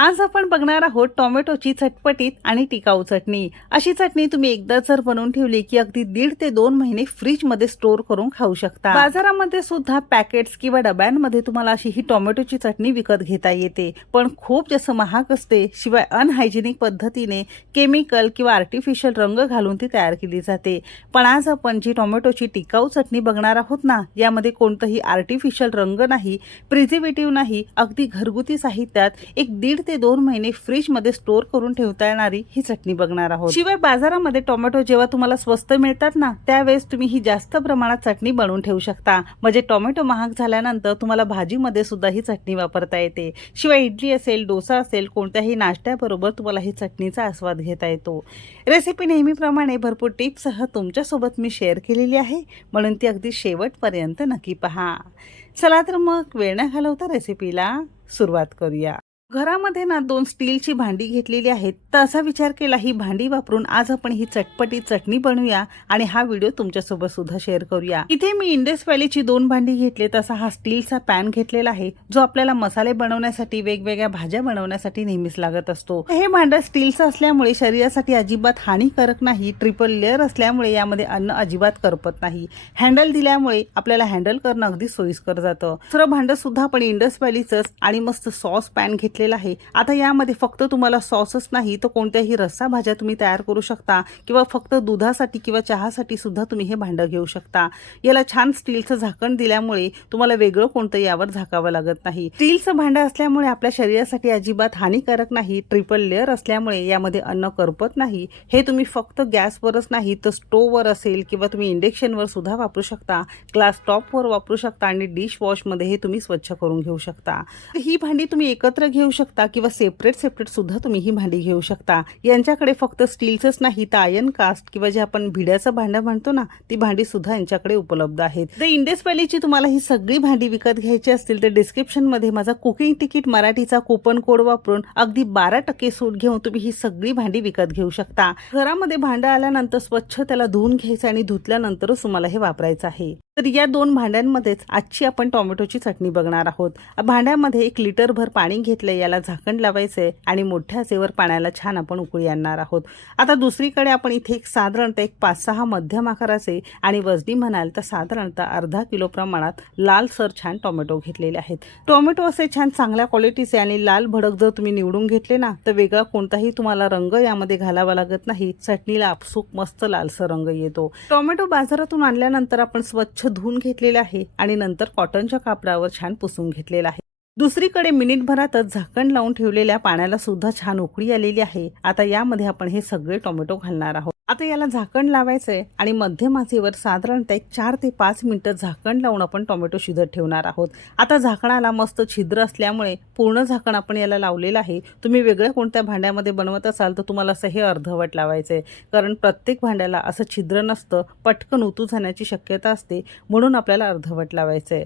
आज आपण बघणार आहोत टोमॅटोची चटपटीत आणि टिकाऊ चटणी। अशी चटणी तुम्ही एकदा जर बनवून ठेवली की अगदी 1.5 ते 2 महिने फ्रीज मध्ये स्टोर करून खाऊ शकता। बाजारामध्ये सुद्धा पॅकेट्स किंवा डब्यांमध्ये तुम्हाला अशी ही टोमॅटोची चटणी विकत घेता येते, पण खूप जास्त महाग असते। शिवाय अनहायजेनिक पद्धतीने केमिकल किंवा आर्टिफिशियल रंग घालून ती तयार केली जाते। पण आज आपण जी टोमॅटोची टिकाऊ चटणी बघणार आहोत ना, यामध्ये कोणतेही आर्टिफिशियल रंग नाही, प्रिझर्वेटिव्ह नाही, अगदी घरगुती साहित्यात एक 1.5 ते 2 महिने फ्रीज मध्ये स्टोर करून ठेवता येणारी ही चटणी बघणार आहोत। शिवाय बाजारामध्ये टोमॅटो जेव्हा तुम्हाला स्वस्त मिळतात ना, त्यावेळेस तुम्ही ही जास्त प्रमाणात चटणी बनवून ठेवू शकता। म्हणजे टोमॅटो महाग झाल्यानंतर तुम्हाला भाजीमध्ये सुद्धा ही चटणी वापरता येते। शिवाय इडली असेल, डोसा असेल, कोणत्याही नाश्त्याबरोबर तुम्हाला ही चटणीचा आस्वाद घेता येतो। रेसिपी नेहमीप्रमाणे भरपूर टिप्ससह तुमच्यासोबत मी शेअर केलेली आहे, म्हणून ती अगदी शेवटपर्यंत नक्की पहा। चला तर मग वेळ न घालवता रेसिपीला सुरुवात करूया। घरामध्ये ना 2 स्टीलची भांडी घेतलेली आहेत, तर असा विचार केला ही भांडी वापरून आज आपण ही चटपटी चटणी बनवूया आणि हा व्हिडिओ तुमच्यासोबत सुद्धा शेअर करूया। इथे मी इंडस व्हॅलीची 2 भांडी घेतले, तसा हा स्टीलचा पॅन घेतलेला आहे, जो आपल्याला मसाले बनवण्यासाठी, वेगवेगळ्या भाज्या बनवण्यासाठी नेहमीच लागत असतो। हे भांडं स्टीलचं असल्यामुळे शरीरासाठी अजिबात हानिकारक नाही, ट्रिपल लेअर असल्यामुळे यामध्ये अन्न अजिबात करपत नाही, हँडल दिल्यामुळे आपल्याला हँडल करणं अगदी सोयीस्कर जातं। दुसरं भांडं सुद्धा आपण इंडस व्हॅलीचंच आणि मस्त सॉस पॅन घेतले आहे। आता यामध्ये फक्त तुम्हाला सॉसच नाही तर कोणत्याही रस्सा भाज्या तुम्ही तयार करू शकता, किंवा फक्त दुधासाठी किंवा चहासाठी सुद्धा तुम्ही हे भांडं घेऊ शकता। याला छान स्टीलचं झाकण दिल्यामुळे तुम्हाला वेगळं कोणतं यावर झाकावं लागत नाही। स्टीलचं भांडं असल्यामुळे आपल्या शरीरासाठी अजिबात हानिकारक नाही, ट्रिपल लेअर असल्यामुळे यामध्ये अन्न करपत नाही। हे तुम्ही फक्त गॅसवरच नाही तर स्टोव्हवर असेल किंवा तुम्ही इंडक्शनवर सुद्धा वापरू शकता, ग्लास टॉपवर वापरू शकता आणि डिश वॉशमध्ये हे तुम्ही स्वच्छ करून घेऊ शकता। ही भांडी तुम्ही एकत्र घेऊ शकता किंवा सेपरेट सुद्धा तुम्ही ही भांडी घेऊ शकता। यांच्याकडे फक्त स्टीलचंच नाही तर आयर्न कास्ट किंवा जे आपण भिड्याचं भांडं म्हणतो ना, ती भांडी सुद्धा यांच्याकडे उपलब्ध आहेत। तर इंडस व्हॅलीची तुम्हाला ही सगळी भांडी विकत घ्यायची असतील तर डिस्क्रिप्शन मध्ये माझा कुकिंग तिकीट मराठीचा कुपन कोड वापरून अगदी 12% सूट घेऊन तुम्ही ही सगळी भांडी विकत घेऊ शकता। घरामध्ये भांडं आल्यानंतर स्वच्छ त्याला धुवून घ्यायचं आणि धुतल्यानंतरच तुम्हाला हे वापरायचं आहे। तर या 2 भांड्यांमध्येच आजची आपण टोमॅटोची चटणी बघणार आहोत। भांड्यामध्ये 1 लिटरभर पाणी घेतलंय, याला झाकण लावायचंय आणि मोठ्या आचेवर पाण्याला छान आपण उकळी आणणार आहोत। आता दुसरीकडे आपण इथे साधारणतः 5-6 मध्यम आकाराचे आणि वजनी म्हणाल तर साधारणतः अर्धा किलो प्रमाणात लालसर छान टोमॅटो घेतलेले आहेत। टोमॅटो असे छान चांगल्या क्वालिटीचे आणि लाल भडक जर तुम्ही निवडून घेतले ना, तर वेगळा कोणताही तुम्हाला रंग यामध्ये घालावा लागत नाही, चटणीला आपसूक मस्त लालसर रंग येतो। टोमॅटो बाजारातून आणल्यानंतर आपण स्वच्छ धुवून घेतलेले आहे आणि नंतर कॉटनच्या कापडावर छान पुसून घेतलेला आहे। दुसरीकडे मिनिटभरातच झाकण लावून ठेवलेल्या पाण्याला सुद्धा छान उकळी आलेली आहे। आता यामध्ये आपण हे सगळे टोमॅटो घालणार आहोत। आता याला झाकण लावायचंय आणि मध्यम आचेवर साधारणतः 4 ते 5 मिनिटं झाकण लावून आपण टोमॅटो शिजत ठेवणार आहोत। आता झाकणाला मस्त छिद्र असल्यामुळे पूर्ण झाकण आपण याला लावलेलं आहे। तुम्ही वेगळ्या कोणत्या भांड्यामध्ये बनवत असाल तर तुम्हाला असं हे अर्धवट लावायचंय, कारण प्रत्येक भांड्याला असं छिद्र नसतं, पटकन उतू जाण्याची शक्यता असते, म्हणून आपल्याला अर्धवट लावायचंय।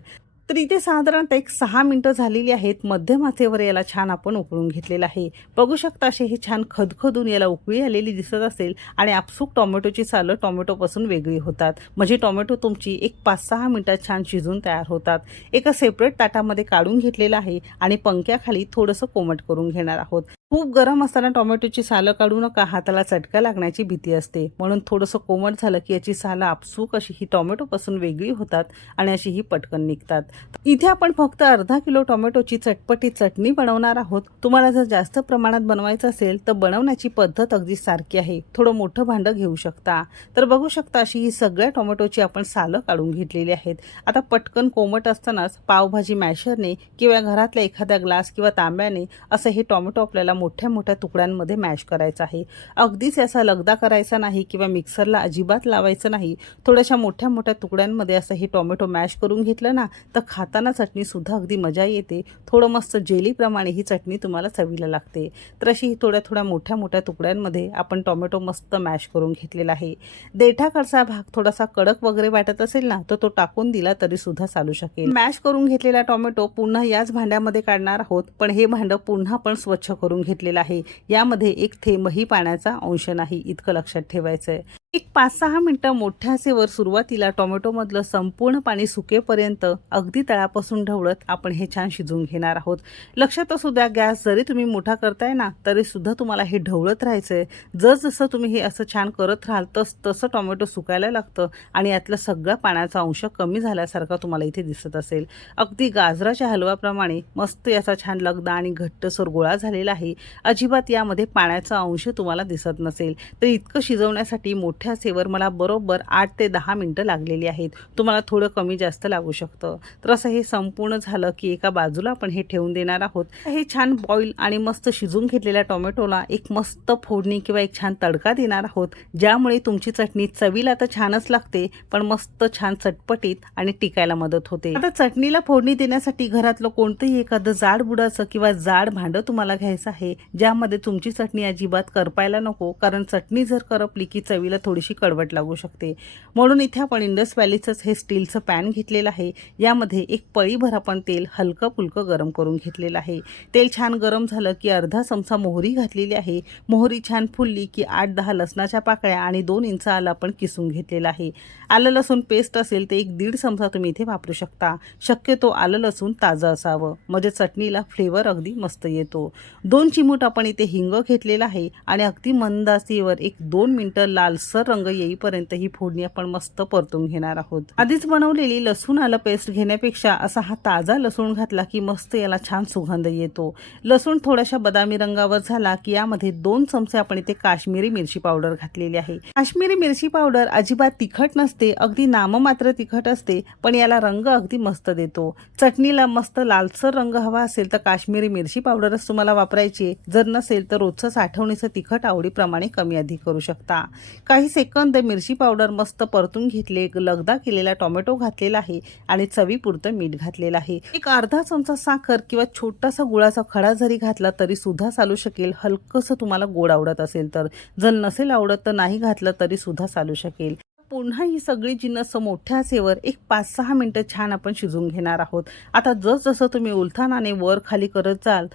तर इथे साधारणतः 6 मिनिटं झालेली आहेत। मध्यम आचेवर याला छान आपण उकळून घेतलेलं आहे। बघू शकता असे हे छान खदखदून याला उकळी आलेली दिसत असेल आणि आपसूक टोमॅटोची सालं टोमॅटोपासून वेगळी होतात, म्हणजे टोमॅटो तुमची 5-6 मिनिटात छान शिजून तयार होतात। एका सेपरेट ताटामध्ये काढून घेतलेलं आहे आणि पंख्याखाली थोडंसं कोमट करून घेणार आहोत। खूप गरम असताना टोमॅटोची सालं काढू नका, हाताला चटका लागण्याची भीती असते, म्हणून थोडंसं कोमट झालं की याची सालं आपसूक अशी ही टोमॅटोपासून वेगळी होतात आणि अशी ही पटकन निघतात। इथे आपण फक्त अर्धा किलो टोमॅटोची चटपटी चटणी बनवणार आहोत। तुम्हाला जर जास्त प्रमाणात बनवायचं असेल तर बनवण्याची पद्धत अगदी सारखी आहे, थोडं मोठं भांडं घेऊ शकता। तर बघू शकता अशी ही सगळ्या टोमॅटोची आपण सालं काढून घेतलेली आहेत। आता पटकन कोमट असतानाच पावभाजी मॅशरने किंवा घरातल्या एखाद्या ग्लास किंवा तांब्याने असं हे टोमॅटो आपल्याला मोठ्या मोठ्या तुकड्यांमध्ये मॅश करायचं आहे। अगदीच याचा लगदा करायचा नाही किंवा मिक्सरला अजिबात लावायचं नाही, थोड्याशा मोठ्या मोठ्या तुकड्यांमध्ये असं हे टोमॅटो मॅश करून घेतलं ना, तर खाताना चटणी सुद्धा अगदी मजा येते। थोडं मस्त जेलीप्रमाणे ही चटणी तुम्हाला चवीला लागते। तर अशी ही थोड्या मोठ्या मोठ्या तुकड्यांमध्ये आपण टोमॅटो मस्त मॅश करून घेतलेला आहे। देठाकडचा भाग थोडासा कडक वगैरे वाटत असेल ना, तर तो टाकून दिला तरी सुद्धा चालू शकेल। मॅश करून घेतलेला टोमॅटो पुन्हा याच भांड्यामध्ये काढणार आहोत, पण हे भांडं पुन्हा पण स्वच्छ करून घेतलेलं आहे। यामध्ये 1 थेंबही पाण्याचा अंश नाही, इतकं लक्षात ठेवायचंय। एक 5-6 मिनिटं मोठ्या आचेवर सुरुवातीला टोमॅटोमधलं संपूर्ण पाणी सुकेपर्यंत अगदी तळापासून ढवळत आपण हे छान शिजवून घेणार आहोत. लक्षात असू द्या, गॅस जरी तुम्ही मोठा करताय ना तरी सुद्धा तुम्हाला हे ढवळत राहायचंय. जसं तुम्ही हे असं छान करत राहाल तसं टोमॅटो सुकायला लागतं आणि यातलं सगळा पाण्याचा अंश कमी झाल्यासारखा तुम्हाला इथे दिसत असेल. अगदी गाजराच्या हलव्याप्रमाणे मस्त याचा छान लगदा आणि घट्टसर गोळा झालेला आहे. अजिबात यामध्ये पाण्याचा अंश तुम्हाला दिसत नसेल. तर इतकं शिजवण्यासाठी मोठ्या आचेवर मला बरोबर 8 ते 10 मिनिटं लागलेली आहेत. तुम्हाला थोडं कमी जास्त लागू शकतं. तर असं हे संपूर्ण झालं की एका बाजूला आपण हे ठेवून देणार आहोत. हे छान बॉईल आणि मस्त शिजून घेतलेल्या टोमॅटोला एक मस्त फोडणी किंवा एक छान तडका देणार आहोत, ज्यामुळे तुमची चटणी चवीला तर छानच लागते पण मस्त छान चटपटीत आणि टिकायला मदत होते. आता चटणीला फोडणी देण्यासाठी घरातलं कोणतंही एखादं जाड बुडाचं किंवा जाड भांडं तुम्हाला घ्यायचं आहे, ज्यामध्ये तुमची चटणी अजिबात करपायला नको, कारण चटणी जर करपली की चवीला थोडीशी कडवट लागू शकते. म्हणून इथे आपण इंडस व्हॅलीचंच हे स्टीलचं पॅन घेतलेलं आहे. यामध्ये एक पळीभर आपण तेल हलकं फुलकं गरम करून घेतलेलं आहे. तेल छान गरम झालं की अर्धा चमचा मोहरी घातलेली आहे. मोहरी छान फुलली की 8-10 लसणाच्या पाकळ्या आणि 2 इंच आलं आपण किसून घेतलेलं आहे. आलं लसूण पेस्ट असेल तर 1-1.5 चमचा तुम्ही इथे वापरू शकता. शक्यतो आलं लसूण ताजं असावं, म्हणजे चटणीला फ्लेवर अगदी मस्त येतो. 2 चिमूट आपण इथे हिंग घेतलेला आहे आणि अगदी मंद आचेवर 1-2 मिनिटं लालसर रंग येईपर्यंत ही फोडणी आपण मस्त परतून घेणार आहोत. आधीच बनवलेली लसूण आलं पेस्ट घेण्यापेक्षा असा हा ताजा लसूण घातला की मस्त याला छान सुगंध येतो. लसूण थोड्याशा बदामी रंगावर झाला की यामध्ये 2 चमचे आपण इथे काश्मीरी मिरची पावडर घातलेली आहे. काश्मीरी मिरची पावडर अजिबात तिखट नसते, अगदी नाममात्र तिखट असते, पण याला रंग अगदी मस्त देतो. चटणीला मस्त लालसर रंग हवा असेल तर काश्मीरी मिरची पावडरच तुम्हाला वापरायची. जर नसेल तर रोजचं साठवणीचं तिखट आवडीप्रमाणे कमी अधिक करू शकता. काही सेकंद मिरची पावडर मस्त परतून घेतले, लगदा केलेला टोमॅटो घातलेला आहे आणि चवीपुरतं मीठ घातलेलं आहे. एक अर्धा चमचा साखर किंवा छोटासा गुळाचा खडा जरी घातला तरी सुद्धा चालू शकेल, हलकंसं तुम्हाला गोड आवडत असेल तर. जर नसेल आवडत तर नाही घातलं तरी सुद्धा चालू शकेल. पुन्हा ही सगळी जिन्नस मोठ्या आचेवर एक 5-6 मिनिटं छान आपण शिजवून घेणार आहोत. आता जसं तुम्ही उलथानाने वर खाली करत जाल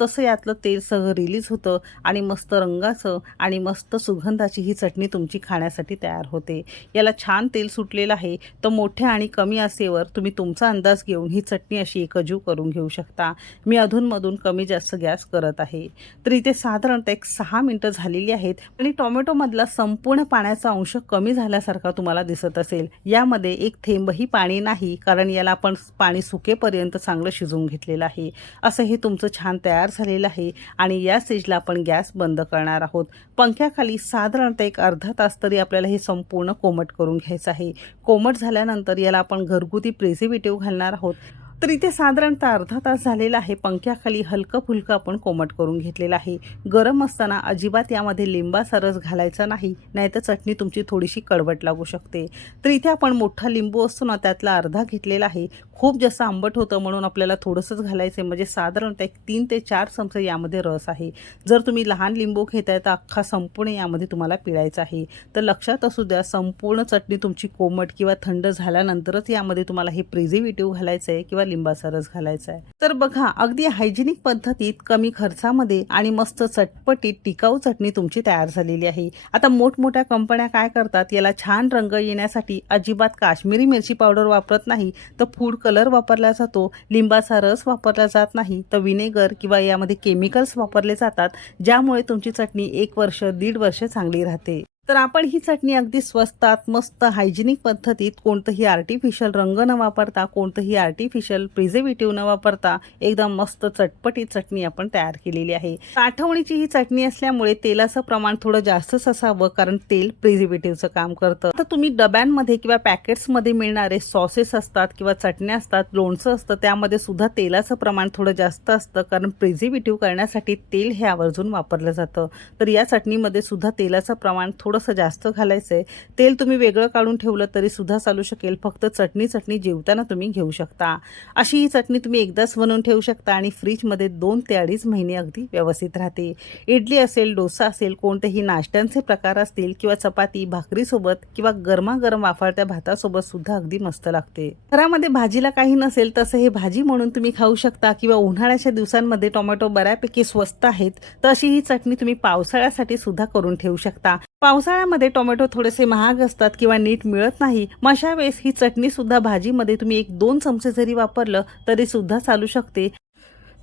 तसं यातलं तेल सगळं रिलीज होतं आणि मस्त रंगाचं आणि मस्त सुगंधाची ही चटणी तुमची खाण्यासाठी तयार होते. याला छान तेल सुटलेलं आहे, तर मोठ्या आणि कमी आचेवर तुम्ही तुमचा अंदाज घेऊन ही चटणी अशी एकजीव करून घेऊ शकता. मी अधूनमधून कमी जास्त गॅस करत आहे. तर इथे साधारणतः एक 6 मिनिटं झालेली आहेत आणि टोमॅटोमधला संपूर्ण पाण्याचा अंश कमी झाल्यासारखा तुम्हाला दिसत असेल. यामध्ये एक थेंबही पाणी नाही, कारण याला आपण पाणी सुकेपर्यंत चांगलं शिजवून घेतलेलं आहे. असं हे तुमचं छान तयार झालेलं आहे आणि या स्टेजला आपण गॅस बंद करणार आहोत. पंख्याखाली साधारणतः एक अर्धा तास तरी आपल्याला हे संपूर्ण कोमट करून घ्यायचं आहे. कोमट झाल्यानंतर याला आपण घरगुती प्रिझर्व्हेटिव्ह घालणार आहोत. तर इथे साधारणतः अर्धा तास झालेला आहे. पंख्याखाली हलकं फुलकं आपण कोमट करून घेतलेलं आहे. गरम असताना अजिबात यामध्ये लिंबाचा रस घालायचा नाही, नाहीतर चटणी तुमची थोडीशी कडवट लागू शकते. तर इथे आपण मोठा लिंबू असतो ना त्यातला अर्धा घेतलेला आहे. खूप जास्त आंबट होतं म्हणून आपल्याला थोडंसंच घालायचं आहे, म्हणजे साधारणतः एक 3 ते 4 चमचे यामध्ये रस आहे. जर तुम्ही लहान लिंबू घेताय तर अख्खा संपूर्ण यामध्ये तुम्हाला पिळायचा आहे. तर लक्षात असू द्या, संपूर्ण चटणी तुमची कोमट किंवा थंड झाल्यानंतरच यामध्ये तुम्हाला हे प्रिझर्व्हेटिव्ह घालायचं आहे किंवा लिंबाचा रस घालायचा आहे. तर बघा, अगदी हायजेनिक पद्धतीत कमी खर्चामध्ये आणि मस्त चटपटीत टिकाऊ चटणी तुमची तयार झालेली आहे. आता मोठमोठ्या कंपन्या काय करतात, याला छान रंग येण्यासाठी अजिबात काश्मीरी मिरची पावडर वापरत नाही, तर फूड कलर वापरला जातो. लिंबाचा रस वापरला जात नाही, तर विनेगर किंवा यामध्ये केमिकल्स वापरले जातात, ज्यामुळे तुमची चटणी 1 वर्ष 1.5 वर्ष चांगली राहते. तर आपण ही चटणी अगदी स्वस्तात मस्त हायजेनिक पद्धतीत कोणतंही आर्टिफिशियल रंग न वापरता, कोणतंही आर्टिफिशियल प्रिझर्व्हेटिव्ह न वापरता एकदम मस्त चटपटीत चटणी आपण तयार केलेली आहे. साठवणीची ही चटणी असल्यामुळे तेलाचं प्रमाण थोडं जास्तच असावं, कारण तेल प्रिझर्व्हेटिव्हचं काम करतं. आता तुम्ही डब्यांमध्ये किंवा पॅकेट्समध्ये मिळणारे सॉसेस असतात किंवा चटण्या असतात, लोणचं असतं, त्यामध्ये सुद्धा तेलाचं प्रमाण थोडं जास्त असतं, कारण प्रिझर्व्हेटिव्ह करण्यासाठी तेल हे आवर्जून वापरलं जातं. तर या चटणीमध्ये सुद्धा तेलाचं प्रमाण थोडंसं जास्त घालायचंय. तेल तुम्ही वेगळं काढून ठेवलं तरी सुद्धा चालू शकेल, फक्त चटणी जेवताना तुम्ही घेऊ शकता. अशी ही चटणी तुम्ही एकदाच बनवून ठेवू शकता आणि फ्रीजमध्ये 2 ते 2.5 महिने अगदी व्यवस्थित राहते. इडली असेल, डोसा असेल, कोणतेही नाश्त्यांचे प्रकार असतील किंवा चपाती भाकरीसोबत किंवा गरमागरम वाफाळत्या भातासोबत सुद्धा अगदी मस्त लागते. घरामध्ये भाजीला काही नसेल तसं हे भाजी म्हणून तुम्ही खाऊ शकता, किंवा उन्हाळ्याच्या दिवसांमध्ये टोमॅटो बऱ्यापैकी स्वस्त आहेत, तर अशी ही चटणी तुम्ही पावसाळ्यासाठी सुद्धा करून ठेवू शकता. पावसाळ्यामध्ये टोमॅटो थोडेसे महाग असतात किंवा नीट मिळत नाही, मग अशा वेळेस ही चटणी सुद्धा भाजीमध्ये तुम्ही 1-2 चमचे जरी वापरलं तरी सुद्धा चालू शकते.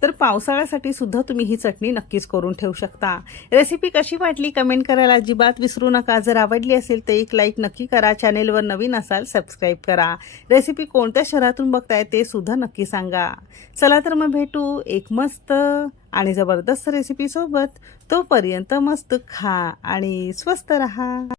तर पावसाळ्यासाठी सुद्धा तुम्ही ही चटणी नक्कीच करून ठेवू शकता. रेसिपी कशी वाटली कमेंट करायला अजिबात विसरू नका. जर आवडली असेल तर एक लाईक नक्की करा. चॅनेलवर नवीन असाल सबस्क्राईब करा. रेसिपी कोणत्या शहरातून बघताय ते सुद्धा नक्की सांगा. चला तर मग भेटू एक मस्त आणि जबरदस्त रेसिपी सोबत. तोपर्यंत मस्त खा आणि स्वस्त रहा.